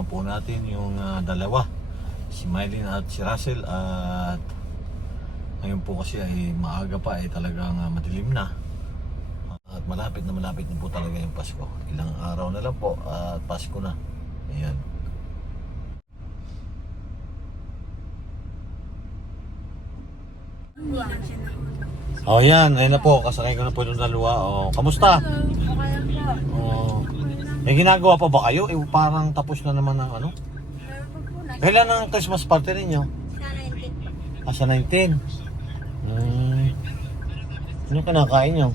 naman po natin yung ah, dalawa. Si Mylene at si Russell. At ngayon po kasi ay maaga pa ay talagang ah, madilim na. At malapit na malapit na po talaga yung Pasko. Ilang araw na lang po at Pasko na. Ayan. Oh, yan. Ayun na po. Kasakay ko na po yung dalawa. Oh, kamusta? Oh. May ginagawa pa ba kayo? Eh, parang tapos na naman ang ano? Kailan ang Christmas party ninyo? Ah, sa 19. Hmm. Ano kinakain nyo?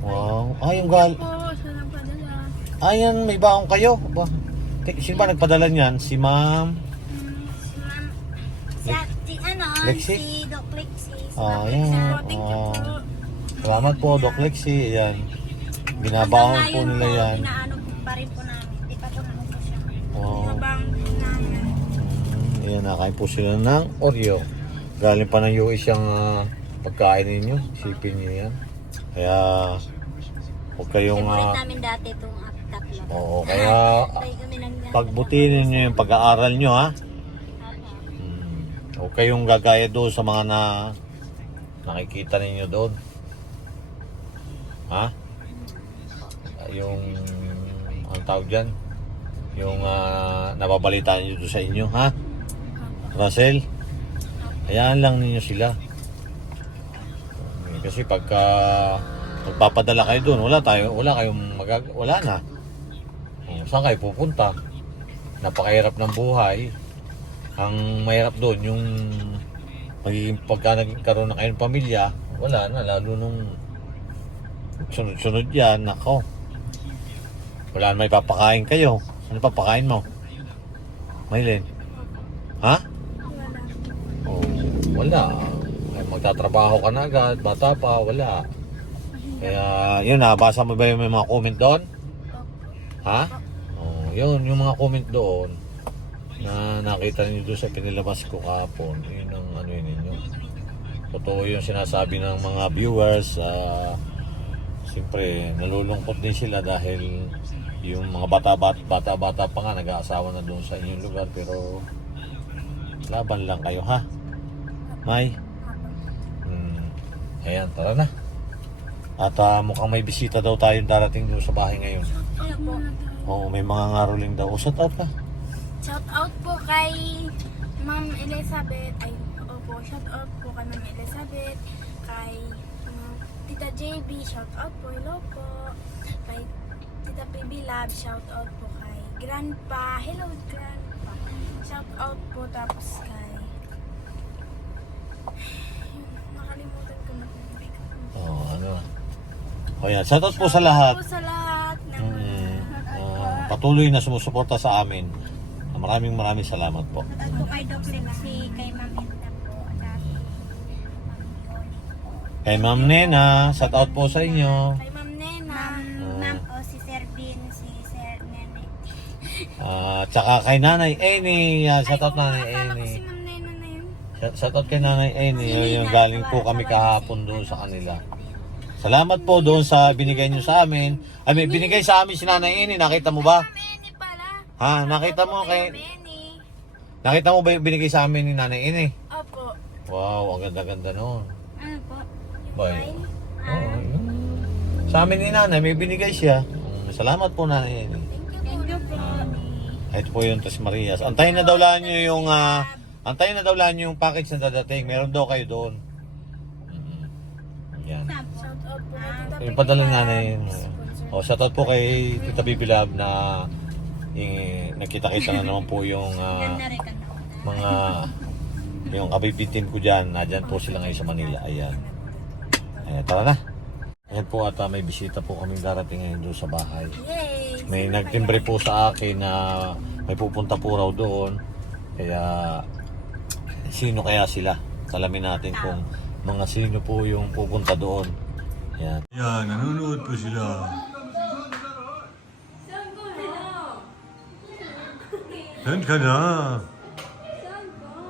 Wow. Ay, yung gal... Ayan, may baong kayo. Ba? Sino ba nagpadala niyan? Si ma'am? Si, si ano, Lexi? si Doc Lexi. Si Ah, yan. Lexi. Salamat po, Doc Lexi. Ayan. Binabaon po nila yan. Inaano pa rin po namin. Di pa po naubos siya. Oh. Po namin. Mm, Ayan, nakain po sila ng Oreo. Galing pa ng US yung ah, pagkain ninyo. Isipin niyo yan. Kaya, huwag kayong... Favorite ah, namin dati itong tatlo. Oo, kaya pagbutihin niyo yung pag-aaral nyo, ha? Hmm. Huwag kayong gagaya doon sa mga na nakikita ninyo doon. Ha? Yung, ang tawag dyan? Yung uh, nababalita niyo doon sa inyo, ha? Russell? Hayaan lang ninyo sila. Kasi pagka magpapadala kayo doon, wala tayo, wala kayong magag wala na. Saan kayo pupunta? Napakahirap ng buhay. Ang mahirap doon yung magiging pagka nagkaroon na kayo ng pamilya, wala na lalo nung sunod-sunod yan, nako. Wala may papakain kayo. Ano papakain mo? Maylin? Ha? Oh, wala. Ay, magtatrabaho ka na agad, bata pa, wala. Kaya, yun na, basa mo ba yung mga comment doon? Ha? Oh, yun, yung mga comment doon na nakita niyo doon sa pinilabas ko kahapon, yun ang ano yun ninyo. Totoo yung sinasabi ng mga viewers, ah, siyempre, nalulungkot din sila dahil yung mga bata-bata, bata-bata pa nga nag-aasawa na doon sa inyong lugar pero laban lang kayo ha. May? Hmm. Ayan, tara na. At ah, mukhang may bisita daw tayong darating doon sa bahay ngayon. Oo, may mga ngaruling daw. O, shout out ka. Shout out po kay Ma'am Elizabeth. Ay, opo, shout out po kay Ma'am Elizabeth. Kay um, Tita JB, shout out po. Hello po. Kay Tita PB Lab, shout out po kay Grandpa. Hello, Grandpa. Shout out po tapos kay... Nakalimutan ko na. Oo, ano. O yan, shout out po sa lahat. Po sa lahat ng Mm, ah, patuloy na sumusuporta sa amin. Maraming maraming salamat po. At po kay Doc Lexi, kay Ma'am Edna po. Kay Ma'am Nena, shout out po sa inyo. kay Ah, tsaka kay Nanay Amy, ah, shout out Nanay Amy. Shout- out kay Nanay Amy. Yun, yung galing po kami kahapon doon sa kanila. Salamat po doon sa binigay nyo sa amin. Ay, may binigay sa amin si Nanay Amy. Nakita mo ba? Ha? Nakita mo kay... Nakita mo ba yung binigay sa amin ni Nanay Amy? Opo. Wow, ang ganda-ganda noon. Ano po? Boy. Oo, yun. Sa amin ni Nanay, may binigay siya. Salamat po Nanay Amy. Thank you po. Ito po yung Tres Marias. Antayin na daw lang nyo yung... ah, antayin na daw lang nyo yung package na dadating. Meron daw kayo doon. Mm, Yan. Shout out po Tita Yung padala Pipila. nanay yun. O, shoutout po kay Tita Bibilab na eh, nakita-kita na naman po yung ah, Ganda rin ka na. mga yung kabibitin ko dyan. Nandyan po sila ngayon sa Manila. Ayan. Ayan, tara na. Ayan po at ah, may bisita po kami darating ngayon doon sa bahay. Yay! May nagtimbre po sa akin na may pupunta po raw doon. Kaya sino kaya sila? Talamin natin kung mga sino po yung pupunta doon. Yan. Yan, nanonood po sila. Saan ka na?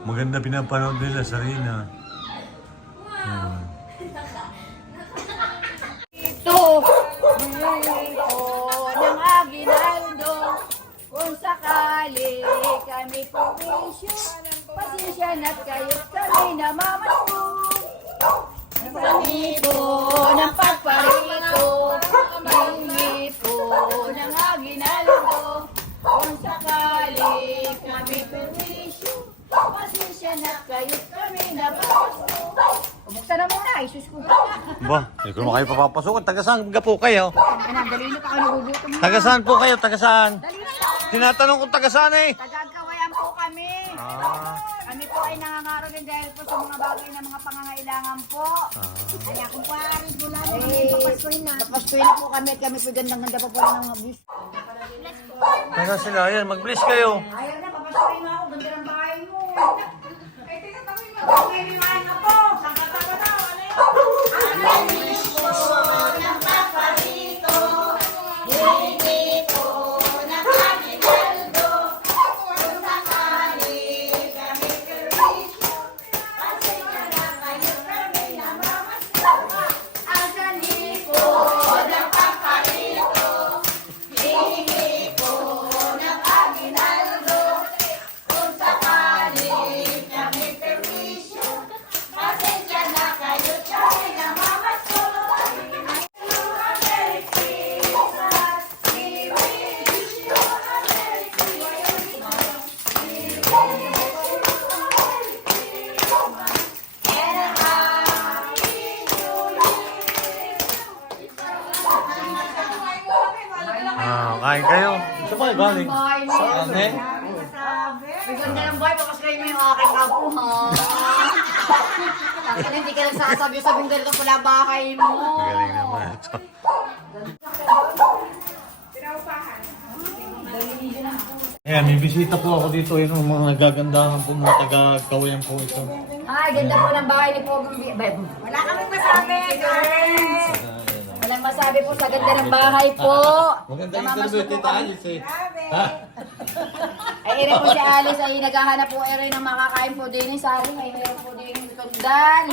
Maganda pinapanood nila sa Rina. Pasensya na't kayo kami namamasok. Hingi po ng pagparito, hingi po ng aginaldo. Kung sakali kami perwisyo, pasensya na't kayo kami namamasok. Buksan na muna, isus ko. Ba, hindi ko naman kayo papapasukan. Taga saan ka po kayo? Anak, dali na pa ka nagugutom na. Taga saan po kayo? Taga saan? Dali na. Tinatanong ko taga saan eh. Tagagawayan po kami. Ah, Kami po ay nangangaroon dahil po sa mga bagay na mga pangangailangan po. Kaya kung po lang, eh, papaskoy na. Papaskoy na po kami at kami po gandang-ganda pa po ng mga bis. taga sila. Ayan, mag-bless kayo. Ayaw na, papaskoy na ako. Ganda ng bahay mo. Bahay mo. Galing naman ito. Ayan, may bisita po ako dito. Yun ang mga nagagandahan po, mga taga-kawayan po ito. Ay, ganda po ng bahay ni Pogong Bi- Ba- Wala kaming masabi, guys. Walang masabi po sa ganda ng bahay po. Maganda interview, po Tita. Alice eh. Ha? Ay, rin po si Alice ay naghahanap po rin ng makakain po din sa akin. Ay, meron po din yung tundan.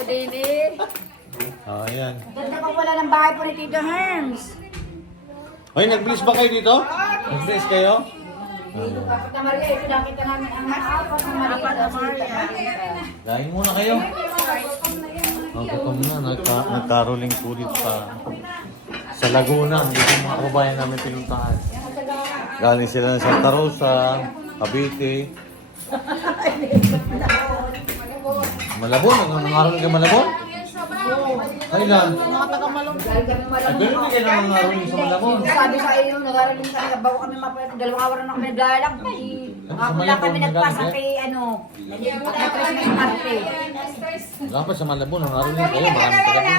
Po din eh. Ah, ayan. Ganda po pala ng bahay po ni Tito Herms. Ay, nag-bless ba kayo dito? Nag-bless kayo? Dito pa Tita Maria, ito nakita namin ang apat na Maria. Dahil muna kayo. Oh, gutom na. Nagka, nagkaroling po dito sa sa Laguna. Dito yung mga kababayan namin pinuntahan. Galing sila ng Santa Rosa, Cavite. Malabon? Ano nangaroling ka Malabon? Kailan? Mga taga-malong. Ay, ganun din kayo nangaroling sa Malabon. Sabi sa iyo, nag-araling kami, bago kami dalawang araw na kami naglalakbay. Mga Sa pula Malabon, kami nagpasa kay ano, nag-Christmas party. Dapat sa Malabon, nangaroling kayo. Marami talaga.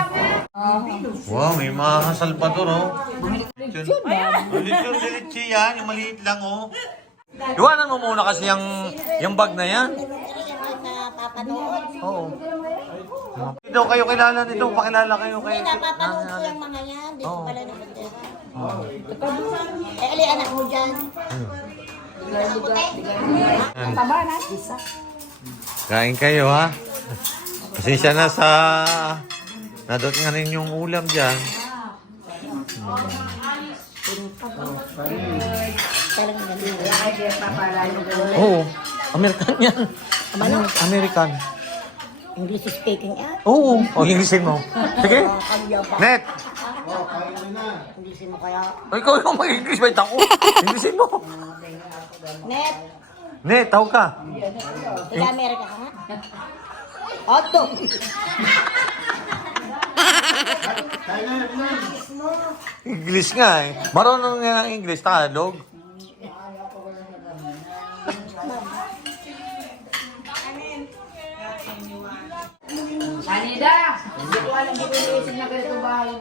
Wow, may mga Salvador, oh. Lechon. Lechon leche yan, yung maliit lang, oh. Iwanan mo muna kasi yung, yung bag na yan. Oo. Hindi daw kayo kilala nito, pakilala kayo kayo. Napapanood ko yung mga yan. Dito Oo. pala na Eh, ali anak mo dyan. Kain kayo, ha? Pasensya na sa nadot nga rin yung ulam dyan. Talagang ganun. Oo, American yan. Ano? American. English speaking ah. Oo, o Englishin mo. Sige, Kaya pa. net. Englishin mo kaya. O, ikaw yung mag-English ba ako? Englishin mo. Net. Net, tawag ka. Taga Amerika ka nga. Otto. English nga eh. Marunong nga ng English, Tagalog. Kanida! Hindi ko alam kung iniisip na ganito bahay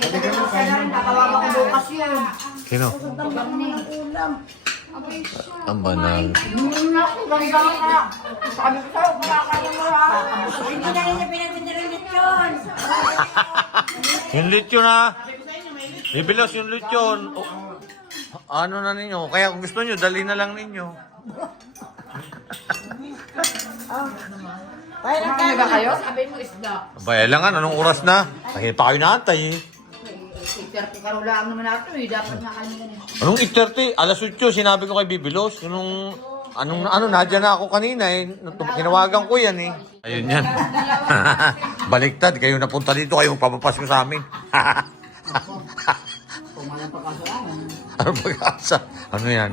kita ko na sa lang, nakawawa ko bukas yan. Sino? Ang banal. Sabi ko sa'yo, makakaya mo ha. Hindi na rin niya pinagpindirin yun. Yung lechon na. Bibilos yung lechon. Ano na ninyo? Kaya kung gusto nyo, dali na lang ninyo. Parang ka. kayo? Sabi mo isda. Abay, lang anong oras na? Kahit pa kayo naantay eh. 8.30 ka lang naman natin eh. Dapat nga kami ganun. Anong 8.30? Alas 8, sinabi ko kay Bibilos. Anong, anong, ano, nadya na ako kanina eh. Tinawagan ko yan eh. Ayun yan. Baliktad, kayo napunta dito, kayo papapas ko sa amin. Pumalang pagkasalanan. ano pag-asa? Ano yan?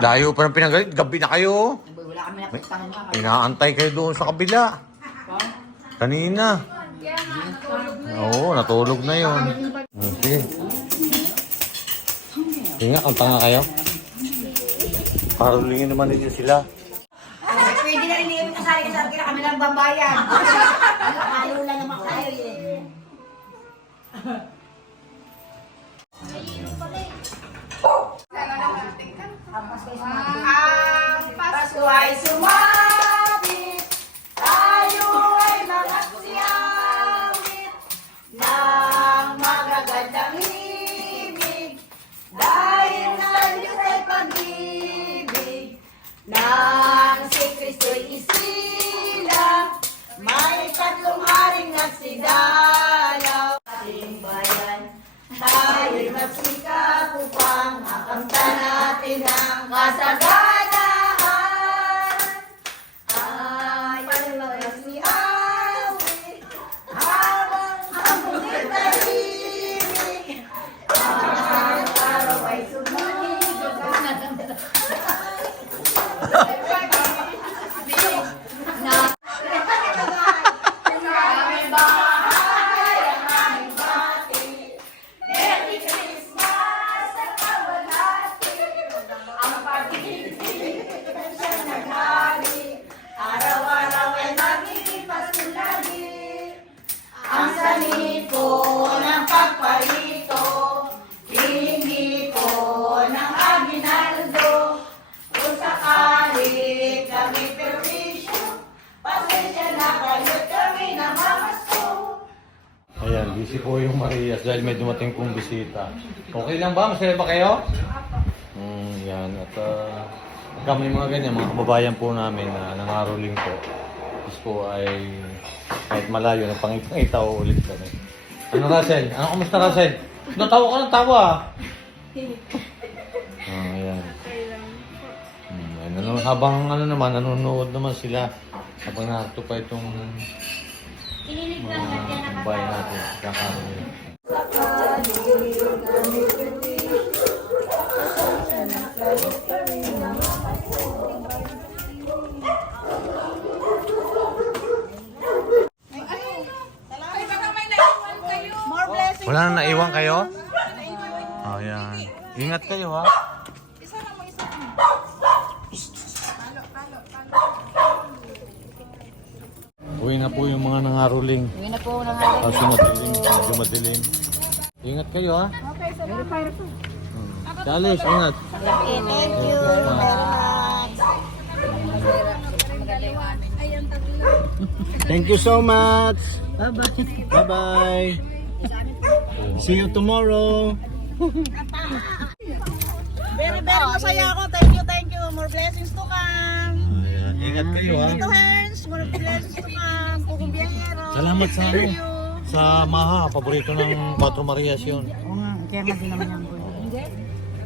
Layo pa ng pinagalit, gabi na kayo. Wala kami napuntahan nga. Inaantay kayo doon sa kabila. Kanina. Oo, natulog na yun. Okay. Nga, kanta nga kayo. Parulingin naman ninyo sila. Pwede na rin yung kasali ka sa akin na kami lang babayan. Ayaw lang naman Pasko busy po yung Marias dahil may dumating pong bisita. Okay lang ba? Masaya ba kayo? Hmm, yan. At uh, kami mga ganyan, mga kababayan po namin na nangaroling po. Tapos po ay kahit malayo, nagpangita o ulit kami. Ano Russell? Ano kumusta Russell? Natawa ka ng tawa ah. Ah, ayan. Hmm, ayan. Ano, habang ano naman, nanonood naman sila. Habang narito pa itong mga bayan natin. Kakaroon. Wala na naiwan kayo? Oh, yan. Ingat kayo ha. Uwi na po nangaruling. Yun na po hari. Kasi madilim, medyo madilim. Ingat kayo ha. Okay, sa Chalis, ingat. Okay, thank you. Thank you so much. Bye-bye. Bye-bye. See you tomorrow. Very, very masaya ako. Thank you, thank you. More blessings to come. Ingat kayo ha. Ito, Hens. More blessings to come. Biyahero. Salamat sa ano. Sa Maha, paborito ng Cuatro Marias yun. Oo nga, kaya nga din naman yan.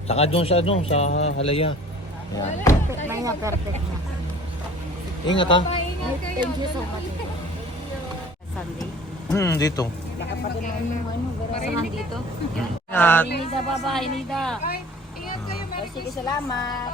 Saka doon sa ano, sa Halaya. Ayan. Maya, perfect na. Ingat ha. Thank you so much. Sunday. Hmm, dito. Baka pa din yung ano, garasahan dito. Ingat. Nida, bye-bye, Nida. Sige, salamat.